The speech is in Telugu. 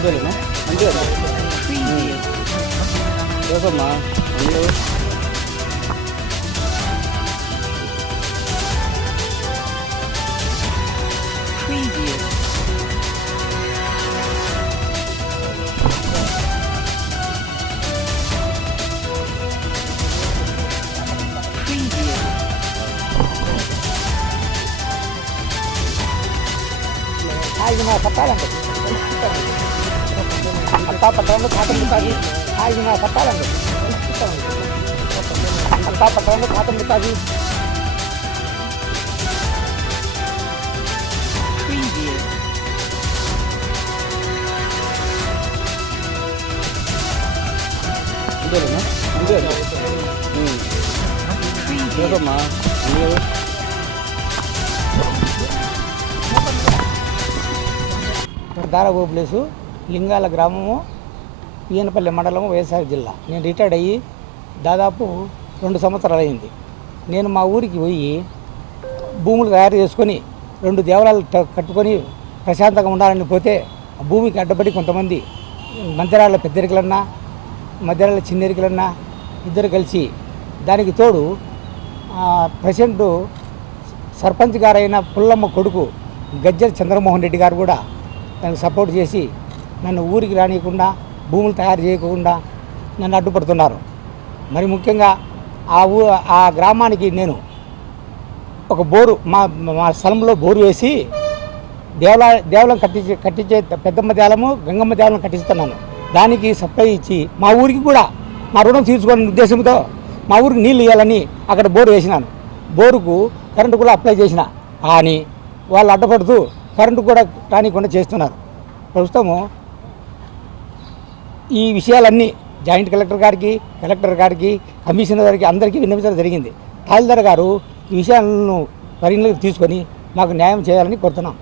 ఇదేనా అంతే కదా చూసమ్మా అన్నీ ఆయన పట్టాలండి అంతా పట్టణంలో ఖాతం పెట్టాలి ఆయన పట్టాలండి అంతా పట్టణంలో ఖాతం పెట్టాలి ఇదేనా అంతే కదా చూసమ్మా అన్నీ దారాబో ప్లేసు లింగాల గ్రామము పియనపల్లి మండలము వైఎస్ఆర్ జిల్లా. నేను రిటైర్డ్ అయ్యి దాదాపు 2 సంవత్సరాలు అయింది. నేను మా ఊరికి పోయి భూములు తయారు చేసుకొని 2 దేవాలయాలు కట్టుకొని ప్రశాంతంగా ఉండాలని పోతే ఆ భూమికి అడ్డపడి కొంతమంది మందిరాల పెద్దరికలన్నా మధ్యరాల చిన్నరికలన్నా ఇద్దరు కలిసి దానికి తోడు ప్రెసిడెంట్ సర్పంచ్ గారైన పుల్లమ్మ కొడుకు గజ్జల చంద్రమోహన్ రెడ్డి గారు కూడా దానికి సపోర్ట్ చేసి నన్ను ఊరికి రానియకుండా భూములు తయారు చేయకుండా నన్ను అడ్డుపడుతున్నారు. మరి ముఖ్యంగా ఆ గ్రామానికి నేను ఒక బోరు మా స్థలంలో బోరు వేసి దేవాలయం కట్టించే పెద్దమ్మ దేవాలయము గంగమ్మ దేవాలయం కట్టిస్తున్నాను. దానికి సప్లై ఇచ్చి మా ఊరికి కూడా నా రుణం తీర్చుకోవాలనే ఉద్దేశంతో మా ఊరికి నీళ్ళు ఇవ్వాలని అక్కడ బోరు వేసినాను. బోరుకు కరెంటు కూడా అప్లై చేసిన కానీ వాళ్ళు అడ్డపడుతూ కరెంటు కూడా రానికుండా చేస్తున్నారు. ప్రస్తుతము ఈ విషయాలన్నీ జాయింట్ కలెక్టర్ గారికి కమిషనర్ గారికి అందరికీ విన్నవించడం జరిగింది. తహసీల్దార్ గారు ఈ విషయాలను పరిగణలోకి తీసుకొని మాకు న్యాయం చేయాలని కోరుతున్నాం.